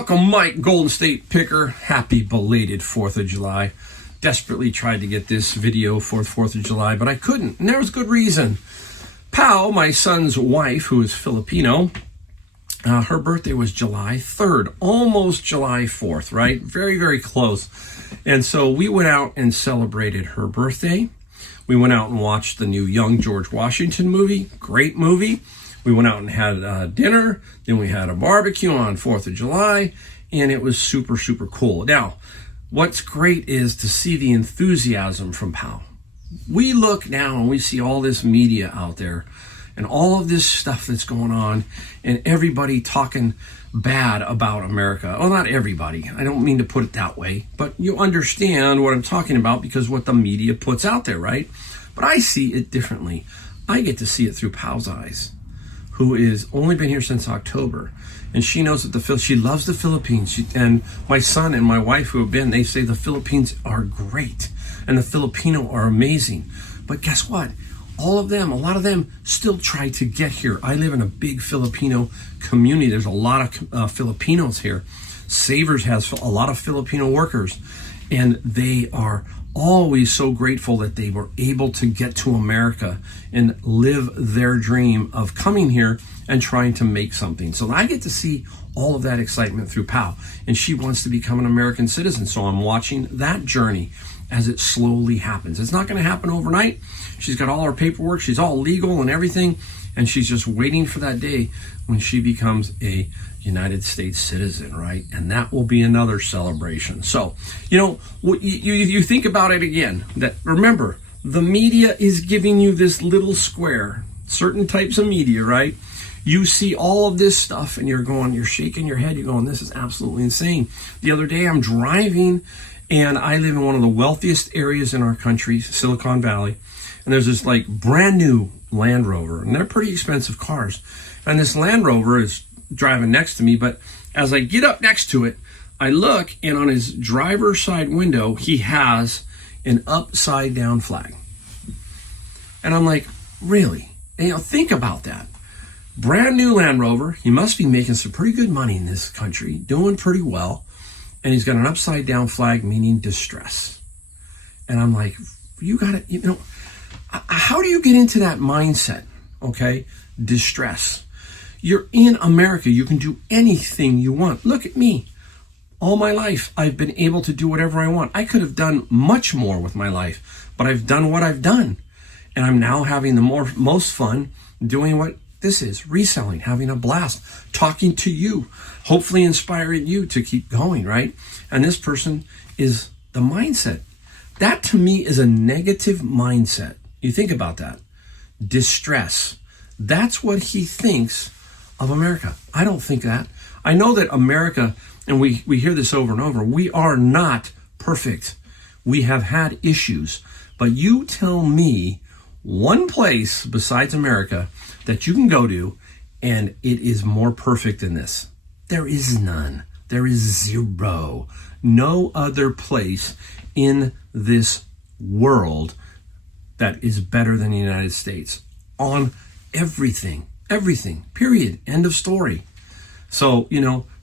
Uncle Mike, Golden State Picker. Happy belated 4th of July. Desperately tried to get this video for 4th of July, but I couldn't, and there was good reason. Pao, my son's wife, who is Filipino, her birthday was July 3rd, almost July 4th, right? Very, very close. And so we went out and celebrated her birthday. We went out and watched the new Young George Washington movie. Great movie. We went out and had dinner. Then we had a barbecue on 4th of July, and it was super, super cool. Now, what's great is to see the enthusiasm from Pao. We look now and we see all this media out there and all of this stuff that's going on and everybody talking bad about America. Well, not everybody. I don't mean to put it that way, but you understand what I'm talking about because what the media puts out there, right? But I see it differently. I get to see it through Pao's eyes, who is only been here since October. And she knows that she loves the Philippines. And my son and my wife who have been, they say the Philippines are great and the Filipino are amazing. But guess what? All of them, a lot of them still try to get here. I live in a big Filipino community. There's a lot of Filipinos here. Savers has a lot of Filipino workers, and they are always so grateful that they were able to get to America and live their dream of coming here and trying to make something. So I get to see all of that excitement through Pao, and she wants to become an American citizen. So I'm watching that journey as it slowly happens. It's not going to happen overnight. She's got all her paperwork. She's all legal and everything, and she's just waiting for that day when she becomes a United States citizen, right? And that will be another celebration. So, you think about it again, that remember, the media is giving you this little square, certain types of media, right? You see all of this stuff and you're shaking your head. You're going, this is absolutely insane. The other day I'm driving and I live in one of the wealthiest areas in our country, Silicon Valley. And there's this like brand new Land Rover, and they're pretty expensive cars. And this Land Rover is driving next to me, but as I get up next to it, I look, and on his driver's side window, he has an upside down flag. And I'm like, really? And, think about that. Brand new Land Rover. He must be making some pretty good money in this country, doing pretty well. And he's got an upside down flag, meaning distress. And I'm like, you got to, how do you get into that mindset? Okay. Distress. You're in America. You can do anything you want. Look at me. All my life, I've been able to do whatever I want. I could have done much more with my life, but I've done what I've done. And I'm now having the most fun doing what this is, reselling, having a blast, talking to you, hopefully inspiring you to keep going, right? And this person is the mindset. That to me is a negative mindset. You think about that. Distress. That's what he thinks of America. I don't think that. I know that America, and we hear this over and over, we are not perfect. We have had issues. But you tell me one place besides America that you can go to and it is more perfect than this. There is none. There is zero. No other place in this world that is better than the United States on everything, period, end of story. So,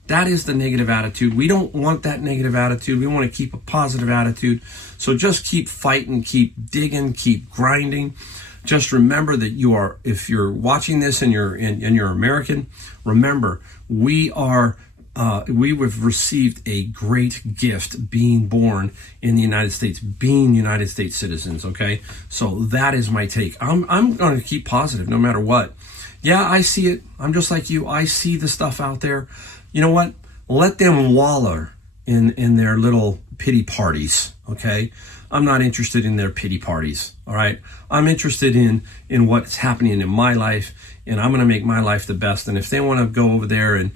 that is the negative attitude. We don't want that negative attitude. We want to keep a positive attitude. So just keep fighting, keep digging, keep grinding. Just remember that if you're watching this and you're American, remember, we have received a great gift being born in the United States, being United States citizens, okay? So that is my take. I'm going to keep positive no matter what. Yeah, I see it. I'm just like you. I see the stuff out there. You know what? Let them wallow in their little pity parties, okay? I'm not interested in their pity parties, all right? I'm interested in what's happening in my life, and I'm going to make my life the best. And if they want to go over there and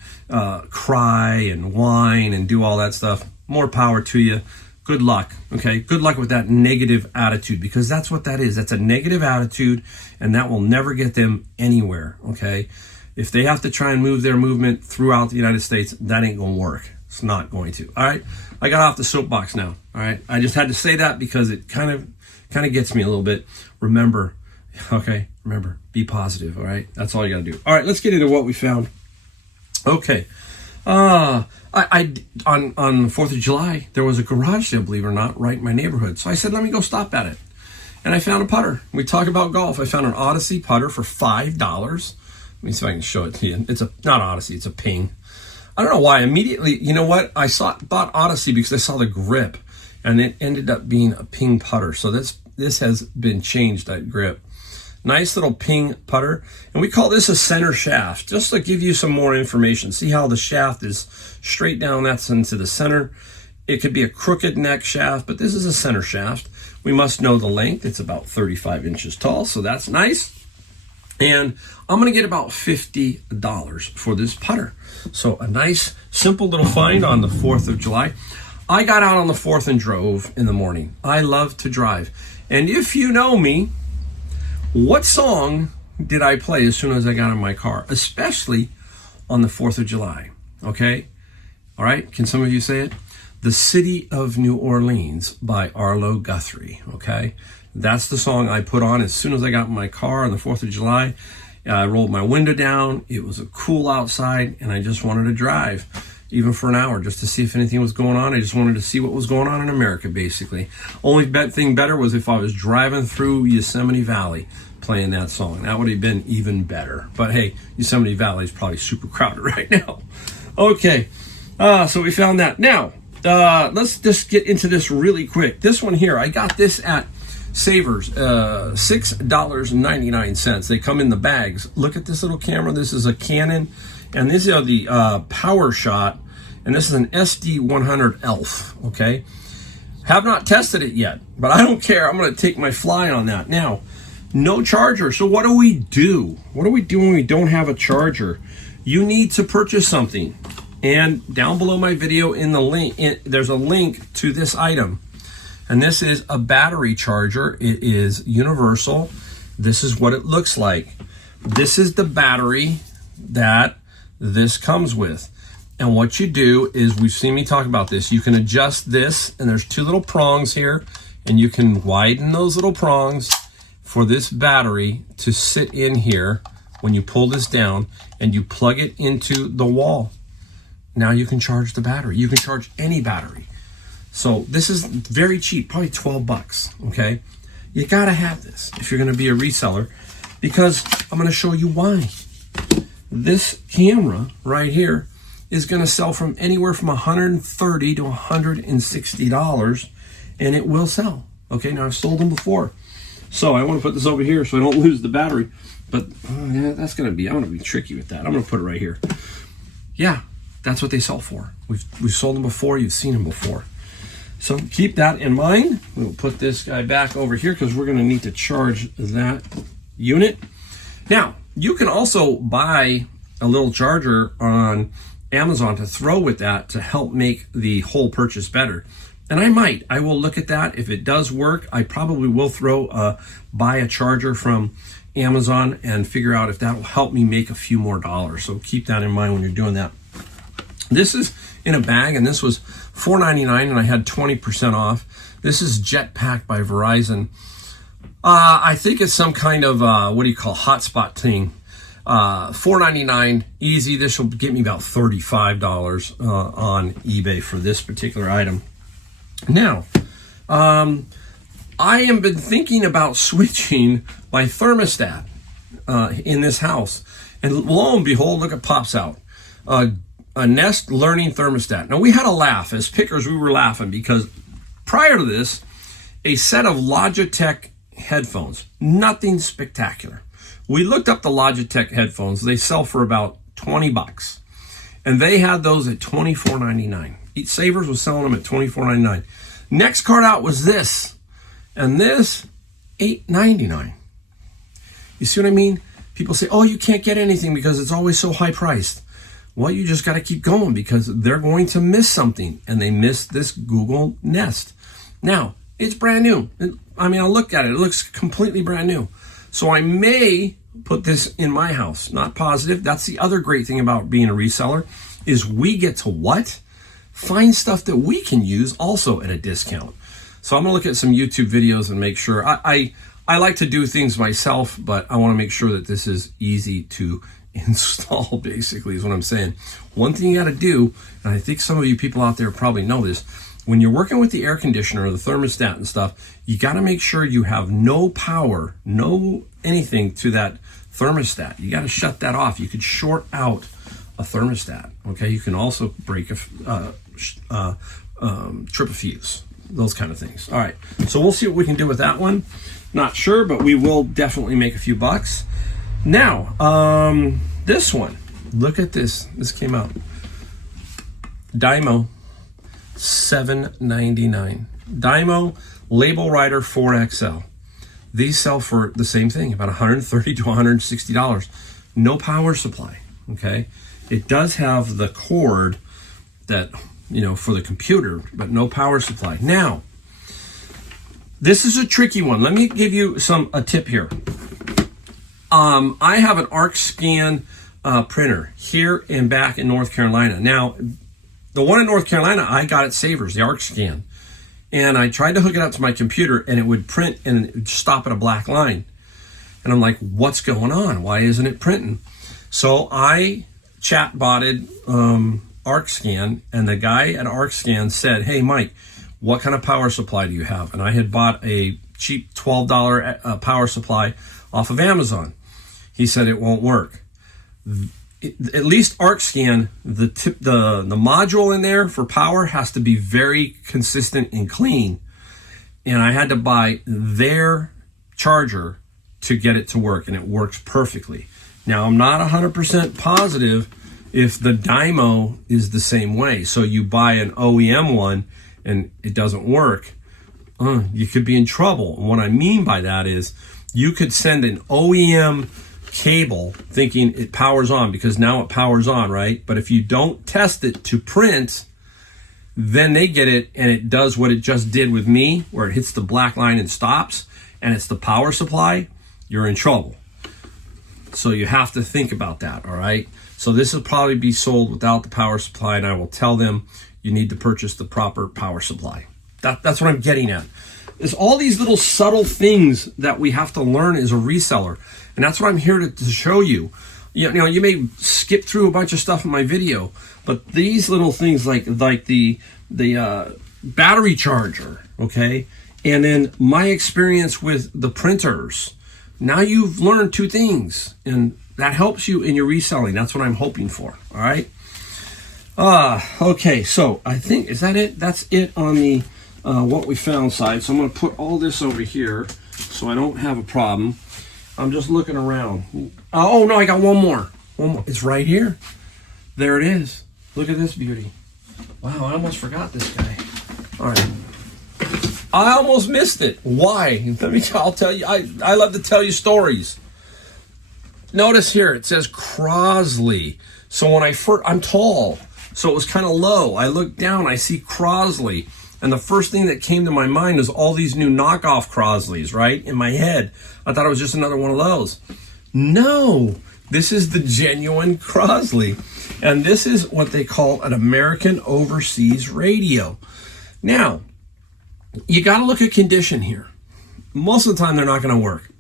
cry and whine and do all that stuff, more power to you. Good luck, okay? Good luck with that negative attitude, because that's what that is. That's a negative attitude, and that will never get them anywhere, okay? If they have to try and move their movement throughout the United States, that ain't going to work. It's not going to. All right. I got off the soapbox now. All right. I just had to say that because it kind of gets me a little bit. Remember, be positive. All right. That's all you got to do. All right. Let's get into what we found. Okay. I on the 4th of July, there was a garage sale, believe it or not, right in my neighborhood. So I said, let me go stop at it. And I found a putter. We talk about golf. I found an Odyssey putter for $5. Let me see if I can show it to you. It's not Odyssey, it's a Ping. I don't know why. Immediately, you know what? Bought Odyssey because I saw the grip, and it ended up being a Ping putter. So this has been changed, that grip. Nice little Ping putter. And we call this a center shaft, just to give you some more information. See how the shaft is straight down, that's into the center. It could be a crooked neck shaft, but this is a center shaft. We must know the length. It's about 35 inches tall, so that's nice. And I'm going to get about $50 for this putter. So a nice, simple little find on the 4th of July. I got out on the 4th and drove in the morning. I love to drive. And if you know me, what song did I play as soon as I got in my car? Especially on the 4th of July, okay? All right, can some of you say it? The City of New Orleans by Arlo Guthrie, okay? That's the song I put on as soon as I got in my car on the 4th of July. I rolled my window down. It was cool outside, and I just wanted to drive, even for an hour, just to see if anything was going on. I just wanted to see what was going on in America, basically. Only thing better was if I was driving through Yosemite Valley playing that song. That would have been even better. But hey, Yosemite Valley is probably super crowded right now. Okay, so we found that. Now, let's just get into this really quick. This one here, I got this at Savers, $6.99. They come in the bags. Look at this little camera. This is a Canon, and these are the PowerShot, and this is an SD100 ELPH, okay? Have not tested it yet, but I don't care. I'm going to take my fly on that. Now, no charger. So what do we do? What do we do when we don't have a charger? You need to purchase something. And down below my video in the link, there's a link to this item. And this is a battery charger. It is universal. This is what it looks like. This is the battery that this comes with. And what you do is, we've seen me talk about this. You can adjust this, and there's two little prongs here, and you can widen those little prongs for this battery to sit in here when you pull this down, and you plug it into the wall. Now you can charge the battery. You can charge any battery. So this is very cheap, probably 12 bucks, okay? You gotta have this if you're gonna be a reseller, because I'm gonna show you why. This camera right here is gonna sell from anywhere from $130 to $160, and it will sell. Okay, now I've sold them before. So I wanna put this over here so I don't lose the battery, but yeah, I'm gonna be tricky with that. I'm gonna put it right here. Yeah, that's what they sell for. We've sold them before, you've seen them before. So keep that in mind. We'll put this guy back over here because we're going to need to charge that unit. Now, you can also buy a little charger on Amazon to throw with that to help make the whole purchase better. And I will look at that. If it does work, I probably will buy a charger from Amazon and figure out if that will help me make a few more dollars. So keep that in mind when you're doing that. This is in a bag, and this was $4.99, and I had 20% off. This is Jetpack by Verizon. I think it's some kind of, hotspot thing. $4.99, easy. This will get me about $35 on eBay for this particular item. Now, I have been thinking about switching my thermostat in this house. And lo and behold, look, it pops out. A Nest Learning Thermostat. Now, we had a laugh. As pickers, we were laughing because prior to this, a set of Logitech headphones, nothing spectacular. We looked up the Logitech headphones. They sell for about 20 bucks. And they had those at $24.99. Savers was selling them at $24.99. Next card out was this. And this, $8.99. You see what I mean? People say, oh, you can't get anything because it's always so high priced. Well, you just got to keep going because they're going to miss something, and they missed this Google Nest. Now, it's brand new. I mean, I'll look at it. It looks completely brand new. So I may put this in my house. Not positive. That's the other great thing about being a reseller is we get to what? Find stuff that we can use also at a discount. So I'm going to look at some YouTube videos and make sure. I like to do things myself, but I want to make sure that this is easy to install, basically, is what I'm saying. One thing you got to do, and I think some of you people out there probably know this, when you're working with the air conditioner or the thermostat and stuff, you got to make sure you have no power, no anything to that thermostat. You got to shut that off. You could short out a thermostat. Okay, you can also break a trip a fuse, those kind of things. All right, so we'll see what we can do with that one. Not sure, but we will definitely make a few bucks. Now, this one, look at this. This came out. Dymo, $7.99. Dymo Label Rider 4XL. These sell for the same thing, about $130 to $160. No power supply, okay? It does have the cord that, for the computer, but no power supply. Now, this is a tricky one. Let me give you a tip here. I have an ArcScan printer here and back in North Carolina. Now, the one in North Carolina, I got at Savers, the ArcScan. And I tried to hook it up to my computer, and it would print and it would stop at a black line. And I'm like, what's going on? Why isn't it printing? So I chat-botted ArcScan, and the guy at ArcScan said, hey, Mike, what kind of power supply do you have? And I had bought a cheap $12 power supply off of Amazon. He said it won't work. At least ArcScan, the module in there for power has to be very consistent and clean. And I had to buy their charger to get it to work, and it works perfectly. Now, I'm not 100% positive if the Dymo is the same way. So you buy an OEM one and it doesn't work, you could be in trouble. And what I mean by that is you could send an OEM cable thinking it powers on, because now it powers on, right? But if you don't test it to print, then they get it and it does what it just did with me, where it hits the black line and stops, and it's the power supply, you're in trouble. So you have to think about that, all right? So this will probably be sold without the power supply, and I will tell them you need to purchase the proper power supply. That's what I'm getting at. It's all these little subtle things that we have to learn as a reseller. And that's what I'm here to show you. You may skip through a bunch of stuff in my video, but these little things like the battery charger, okay? And then my experience with the printers. Now you've learned two things, and that helps you in your reselling. That's what I'm hoping for, all right? Okay, so I think, is that it? That's it on the what we found side. So I'm going to put all this over here so I don't have a problem. I'm just looking around. Oh, no, I got one more. It's right here. There it is. Look at this beauty. Wow, I almost forgot this guy. All right. I almost missed it. Why? I'll tell you. I love to tell you stories. Notice here, it says Crosley. So when I'm tall, so it was kind of low. I look down, I see Crosley. And the first thing that came to my mind was all these new knockoff Crosleys, right? In my head. I thought it was just another one of those. No, this is the genuine Crosley. And this is what they call an American Overseas Radio. Now, you got to look at condition here. Most of the time, they're not going to work.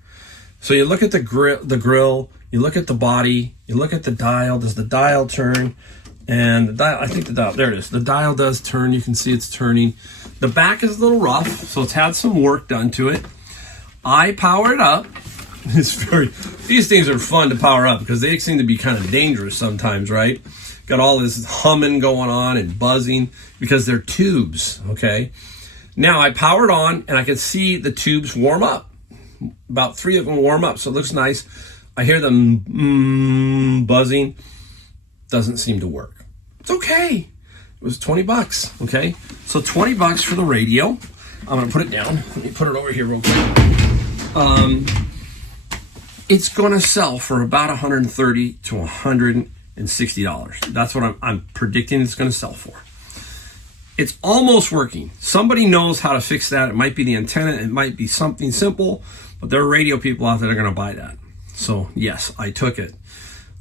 So you look at the grill, you look at the body, you look at the dial. Does the dial turn? And the dial, I think the dial, there it is. The dial does turn. You can see it's turning. The back is a little rough, so it's had some work done to it. I powered it up. These things are fun to power up because they seem to be kind of dangerous sometimes, right? Got all this humming going on and buzzing because they're tubes, okay? Now I powered on and I can see the tubes warm up. About 3 of them warm up, so it looks nice. I hear them buzzing. Doesn't seem to work. It's okay. It was $20, okay? So $20 for the radio. I'm gonna put it down. Let me put it over here real quick. It's gonna sell for about $130 to $160. That's what I'm predicting it's gonna sell for. It's almost working. Somebody knows how to fix that. It might be the antenna, it might be something simple, but there are radio people out there that are gonna buy that. So yes, I took it.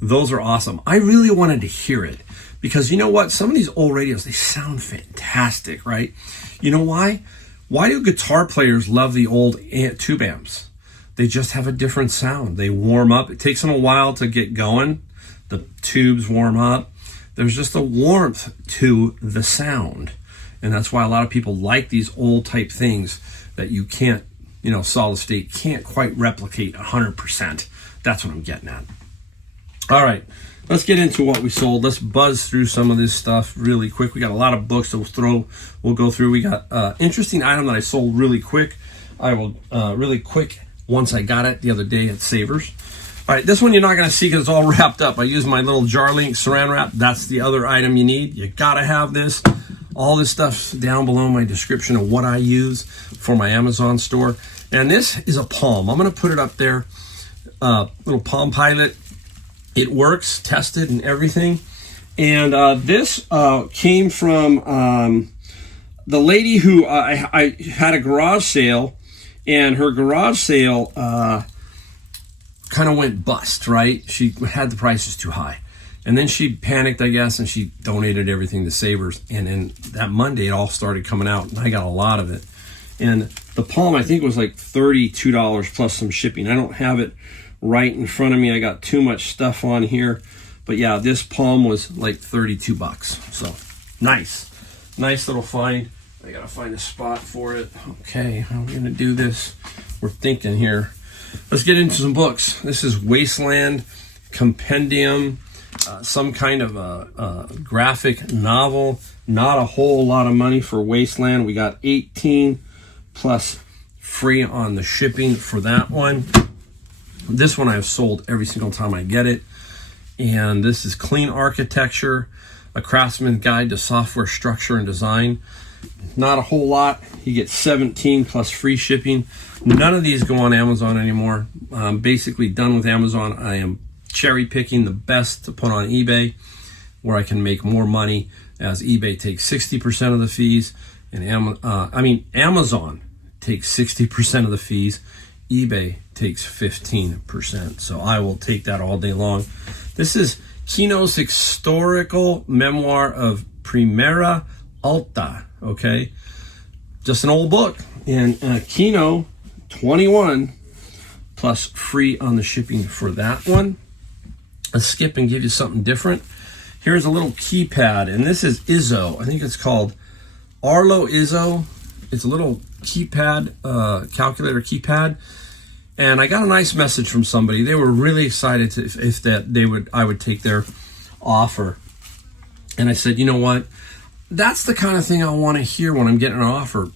Those are awesome. I really wanted to hear it because you know what? Some of these old radios, they sound fantastic, right? You know why? Why do guitar players love the old tube amps? They just have a different sound. They warm up. It takes them a while to get going. the tubes warm up. There's just a warmth to the sound. And that's why a lot of people like these old type things that you can't, solid state can't quite replicate 100%. That's what I'm getting at. All right, let's get into what we sold. Let's buzz through some of this stuff really quick. We got a lot of books that we'll go through. We got interesting item that I sold really quick. I will really quick once I got it the other day at Savers. All right, this one you're not going to see because it's all wrapped up. I use my little Jarlink saran wrap. That's the other item you need. You got to have this. All this stuff's down below my description of what I use for my Amazon store. And this is a Palm. I'm going to put it up there. Little Palm Pilot. It works, tested and everything. And this came from the lady who I had a garage sale, and her garage sale kind of went bust, right? She had the prices too high. And then she panicked, I guess, and she donated everything to Savers. And then that Monday, it all started coming out, and I got a lot of it. And the Palm, I think, was like $32 plus some shipping. I don't have it right in front of me. I got too much stuff on here. But yeah, this Palm was like $32. So nice. Nice little find. I got to find a spot for it. Okay, how are we going to do this? We're thinking here. Let's get into some books. This is Wasteland Compendium, some kind of a graphic novel. Not a whole lot of money for Wasteland. We got 18 plus free on the shipping for that one. This one I've sold every single time I get it. And this is Clean Architecture, a Craftsman's Guide to Software Structure and Design. Not a whole lot. You get 17 plus free shipping. None of these go on Amazon anymore. I'm basically done with Amazon. I am cherry picking the best to put on eBay, where I can make more money, as eBay takes 60% of the fees, and Amazon takes 60% of the fees. eBay takes 15%. So I will take that all day long. This is Kino's Historical Memoir of Primera Alta. Okay, just an old book. And Kino, 21 plus free on the shipping for that one. Let's skip and give you something different. Here's a little keypad, and this is Izzo. I think it's called Arlo Izzo. It's a little keypad, calculator keypad. And I got a nice message from somebody. They were really excited I would take their offer. And I said, you know what? That's the kind of thing I want to hear when I'm getting an offer.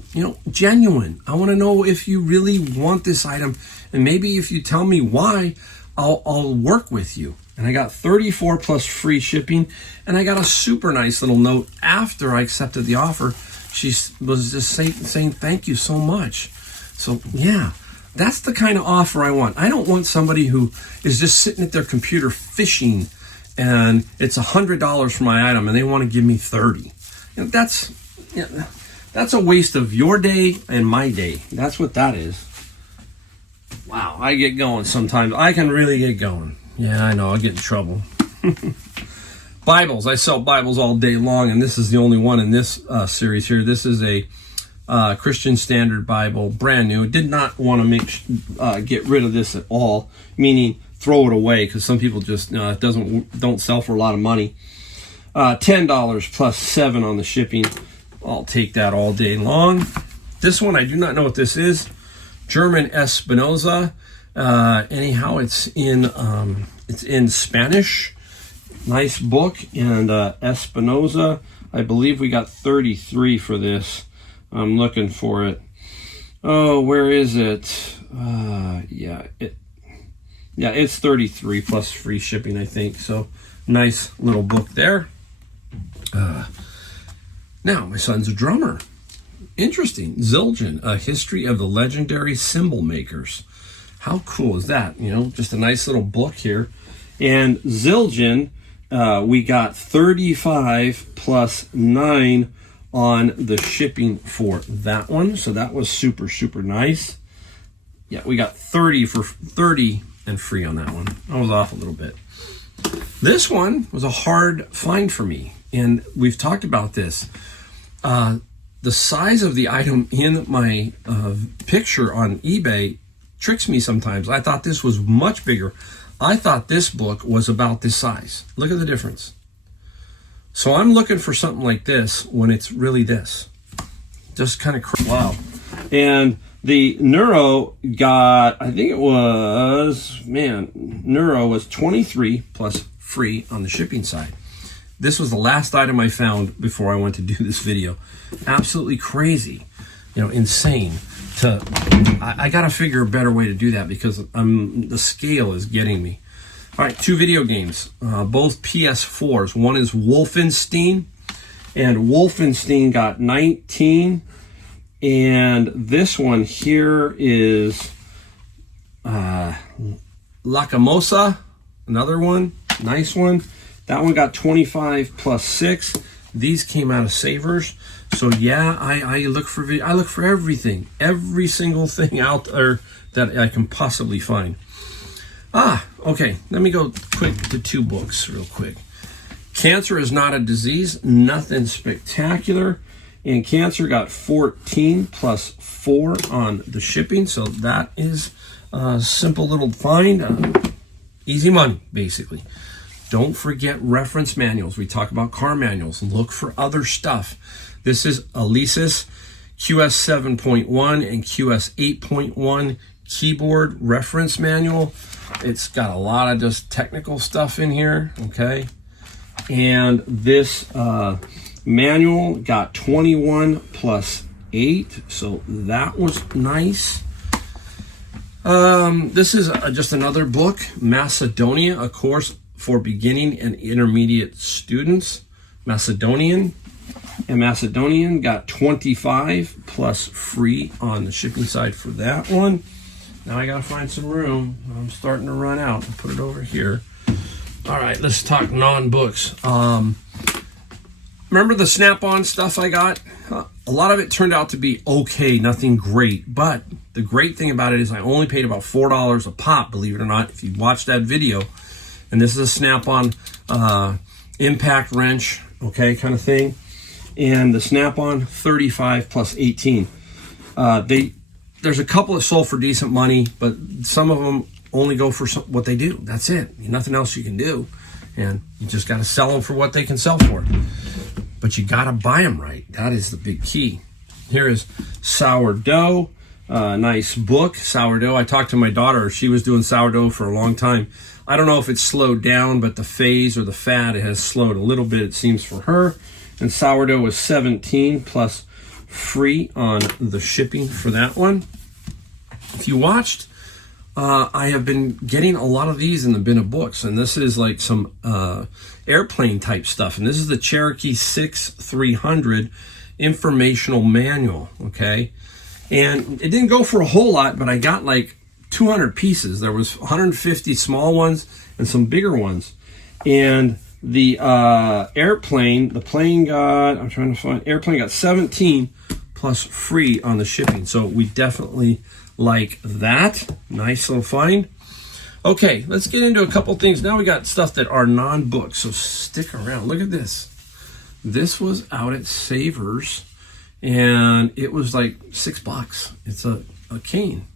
Genuine. I want to know if you really want this item, and maybe if you tell me why, I'll work with you. And I got 34 plus free shipping, and I got a super nice little note after I accepted the offer. She was just saying thank you so much. So yeah, that's the kind of offer I want. I don't want somebody who is just sitting at their computer fishing, and it's $100 for my item, and they want to give me $30. That's a waste of your day and my day. That's what that is. Wow, I get going sometimes. I can really get going. Yeah, I know, I'll get in trouble. Bibles. I sell Bibles all day long, and this is the only one in this series here. This is a Christian Standard Bible, brand new. Did not want to get rid of this at all, meaning throw it away, because some people just don't sell for a lot of money. $10 plus 7 on the shipping. I'll take that all day long. This one, I do not know what this is. German Espinosa. Anyhow, it's in Spanish. Nice book. And Espinosa, I believe we got 33 for this. I'm looking for it. Oh, where is it? It's 33 plus free shipping, I think. So nice little book there. Now, my son's a drummer. Interesting. Zildjian, A History of the Legendary Cymbal Makers. How cool is that? Just a nice little book here. And Zildjian, we got 35 plus 9 on the shipping for that one. So that was super, super nice. Yeah, we got 30 for 30 and free on that one. I was off a little bit. This one was a hard find for me, and we've talked about this. The size of the item in my picture on eBay tricks me sometimes. I thought this was much bigger, I thought this book was about this size. Look at the difference. So I'm looking for something like this when it's really this. Just kind of wow. And the Neuro got, I think it was, Neuro was 23 plus free on the shipping side. This was the last item I found before I went to do this video. Absolutely crazy, insane. I got to figure a better way to do that because the scale is getting me. All right, 2 video games, both PS4s. One is Wolfenstein, and Wolfenstein got 19. And this one here is Lacrimosa, another one, nice one. That one got 25 plus 6. These came out of Savers. So yeah, I look for everything, every single thing out there that I can possibly find. Okay, let me go quick to 2 books real quick. Cancer is Not a Disease, nothing spectacular. And Cancer got 14 plus 4 on the shipping. So that is a simple little find. Easy money, basically. Don't forget reference manuals. We talk about car manuals. Look for other stuff. This is Alesis QS 7.1 and QS 8.1 keyboard reference manual. It's got a lot of just technical stuff in here, okay? And this manual got 21 plus 8, so that was nice. This is just another book, Macedonia, a course for beginning and intermediate students. Macedonian. And Macedonian got 25 plus free on the shipping side for that one. Now I gotta find some room. I'm starting to run out. I'll put it over here. All right, let's talk non-books. Remember the Snap-on stuff I got? A lot of it turned out to be okay, nothing great. But the great thing about it is I only paid about $4 a pop, believe it or not, if you watch that video. And this is a Snap-on impact wrench, okay, kind of thing. And the Snap-on 35 plus 18. There's a couple that sold for decent money, but some of them only go for what they do. That's it. Nothing else you can do. And you just got to sell them for what they can sell for. But you got to buy them right. That is the big key. Here is Sourdough. Nice book, Sourdough. I talked to my daughter. She was doing sourdough for a long time. I don't know if it's slowed down, but the phase or the fad, it has slowed a little bit, it seems, for her. And Sourdough was 17 plus free on the shipping for that one. If you watched, I have been getting a lot of these in the bin of books, and this is like some airplane type stuff. And this is the Cherokee 6300 informational manual, okay? And it didn't go for a whole lot, but I got like 200 pieces. There was 150 small ones and some bigger ones. And the airplane got 17 plus free on the shipping. So we definitely like that. Nice little find. Okay, let's get into a couple things. Now we got stuff that are non-books, so stick around. Look at this. This was out at Savers, and it was like $6. It's a cane,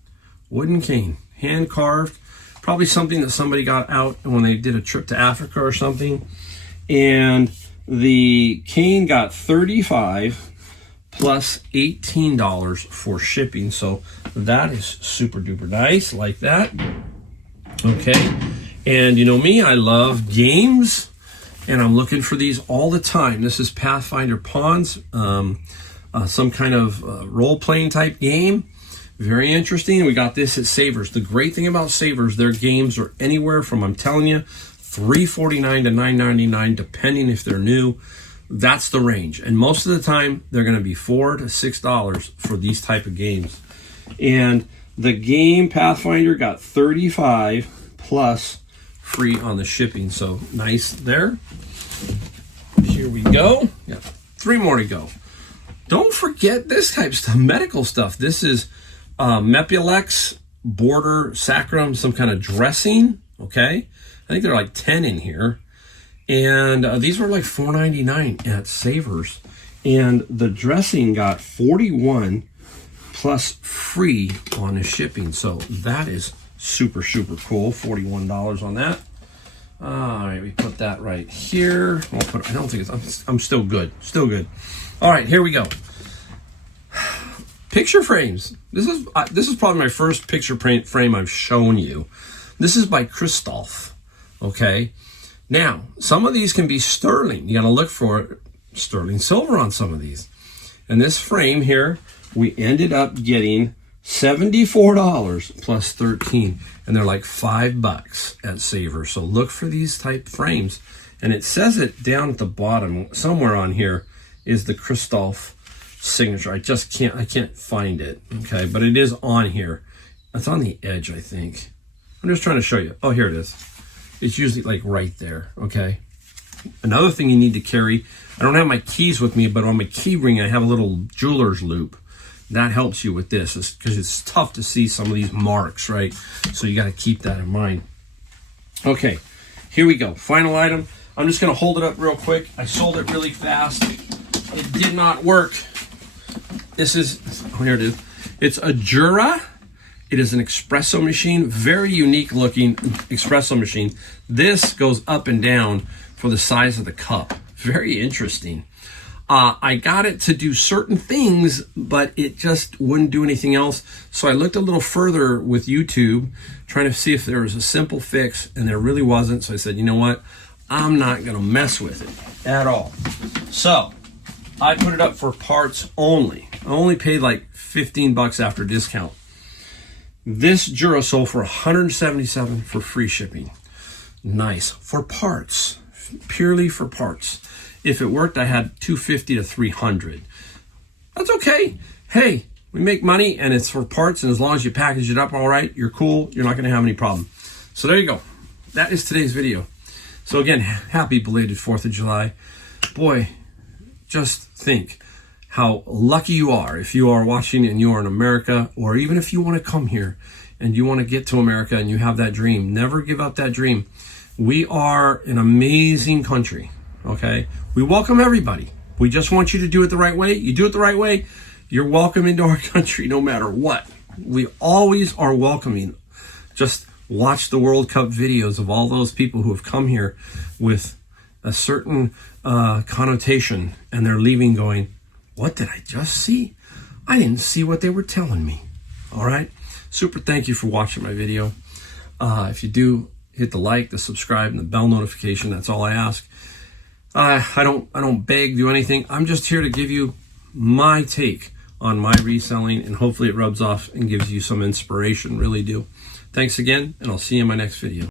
wooden cane, hand carved. Probably something that somebody got out when they did a trip to Africa or something. And the cane got 35 plus $18 for shipping. So that is super duper nice, like that. Okay. And you know me, I love games, and I'm looking for these all the time. This is Pathfinder Pawns, some kind of role-playing type game. Very interesting. We got this at Savers. The great thing about Savers, their games are anywhere from, I'm telling you, $3.49 to $9.99, depending if they're new. That's the range. And most of the time, they're going to be $4 to $6 for these type of games. And the game Pathfinder got 35 plus free on the shipping. So nice there. Here we go. Yeah, 3 more to go. Don't forget this type of stuff, medical stuff. This is Mepilex Border Sacrum, some kind of dressing. Okay, I think there are like 10 in here, and these were like $4.99 at Savers. And the dressing got 41 plus free on the shipping. So that is Super, super cool. $41 on that. All right, we put that right here. I don't think it's, I'm still good. Still good. All right, here we go. Picture frames. This is probably my first picture frame I've shown you. This is by Christolf. Okay. Now, some of these can be sterling. You got to look for sterling silver on some of these. And this frame here, we ended up getting $74 plus 13, and they're like $5 at Saver. So look for these type frames, and it says it down at the bottom somewhere on here is the Christolf signature. I can't find it. Okay, but it is on here. It's on the edge, I think. I'm just trying to show you. Oh, here it is. It's usually like right there. Okay. Another thing you need to carry, I don't have my keys with me, but on my key ring I have a little jeweler's loop. That helps you with this because it's tough to see some of these marks, right? So you got to keep that in mind. Okay, here we go. Final item. I'm just going to hold it up real quick. I sold it really fast. It did not work. This is, oh, here it is. It's a Jura. It is an espresso machine. Very unique looking espresso machine. This goes up and down for the size of the cup. Very interesting. I got it to do certain things, but it just wouldn't do anything else. So I looked a little further with YouTube, trying to see if there was a simple fix, and there really wasn't. So I said, you know what? I'm not going to mess with it at all. So I put it up for parts only. I only paid like $15 after discount. This Jura sold for $177 for free shipping. Nice. For parts. Purely for parts. If it worked, I had $250 to $300. That's okay. Hey, we make money and it's for parts, and as long as you package it up all right, you're cool. You're not going to have any problem. So there you go. That is today's video. So again, happy belated 4th of July. Boy, just think how lucky you are if you are watching and you are in America, or even if you want to come here and you want to get to America and you have that dream. Never give up that dream. We are an amazing country. Okay, we welcome everybody. We just want you to do it the right way. You do it the right way, you're welcome into our country no matter what. We always are welcoming. Just watch the World Cup videos of all those people who have come here with a certain connotation, and they're leaving going, what did I just see? I didn't see what they were telling me. All right, super thank you for watching my video. If you do, hit the like, the subscribe, and the bell notification. That's all I ask. I don't beg, do anything. I'm just here to give you my take on my reselling, and hopefully it rubs off and gives you some inspiration. Really do. Thanks again, and I'll see you in my next video.